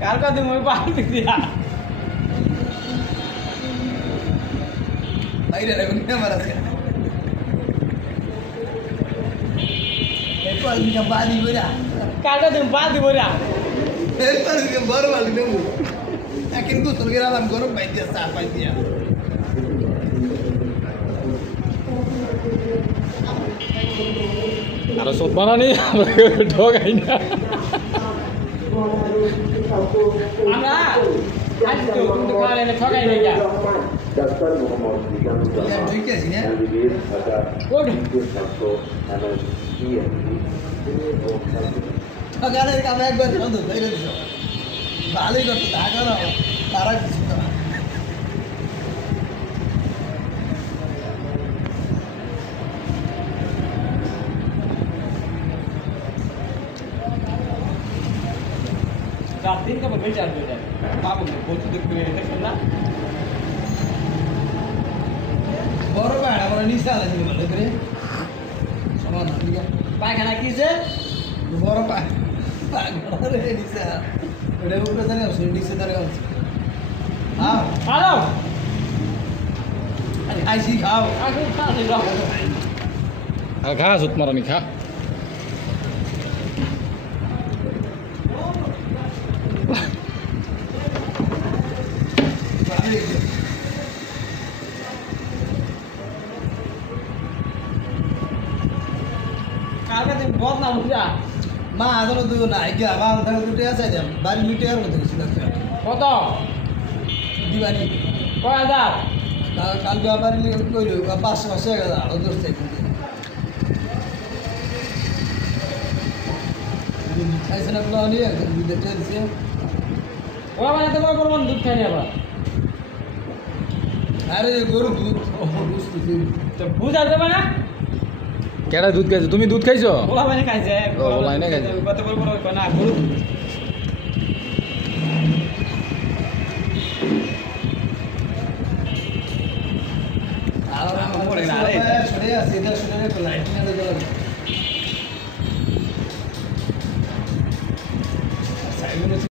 কার কথা মই পাই দিয়া বাইরে রাখুন আমার আছে এরপর দিকে বাদি বইরা কার কথা বাদ দিব না এরপর দিকে বড় বাদি দেব এখন গোসল করে আলাম গরম পাই দিয়া চা পাই দিয়া আরো সব বানানি ঢোকাই না আমরা আজ তো কিন্তু কারে না ঠকাই নাই যা ডাক্তার মোহাম্মদ নিজামুজ্জামান ইয়া ঠিক আছে না এমবিবিএস ঢাকা কোন ছাত্র এমএস সিএমপি ও সকালের কামে একবার বন্ধ ধরে দিছো ভালোই করতো টাকা না তারা কিছু তো না রাত দিন কবে বেচার বেচার বাবু বলতে দেখতে দেখেন না বড় ভাই আমার নিচে আলাদা ভালো করে সমান না ঠিক আছে পায়খানা কিছে বড় পাই রে নিচে ওটা উপরে জানি আছে নিচে ধরে আছে হ্যাঁ হ্যালো আরে খাইছি খাও আগে খালি দাও আর খা সুত মারানি খা কার কথা বল না মুজা মা আদর তো না গিয়া মা ওখানে দুটো আছে দেন বাড়ি মিটে আর মতো ছিল কত দিবানি কয় হাজার কালকে আবার কইলো 500 মাসে গেল আর দোস্ত খাইছে না প্লান নিয়ে দুধ দিছে ও মানে তো বড় বড় দুধ খাই আবার আরে গরু দুধ বুঝতেছি তো বুঝা যাবে না কেডা দুধ খাইছো তুমি দুধ খাইছো ওলা মানে খাইছে ও, ওলা মানে খাইছে। কত বড় বড় কয় না গরু আর মরে না রে। শুনে আছে এটা শুনে লাইট না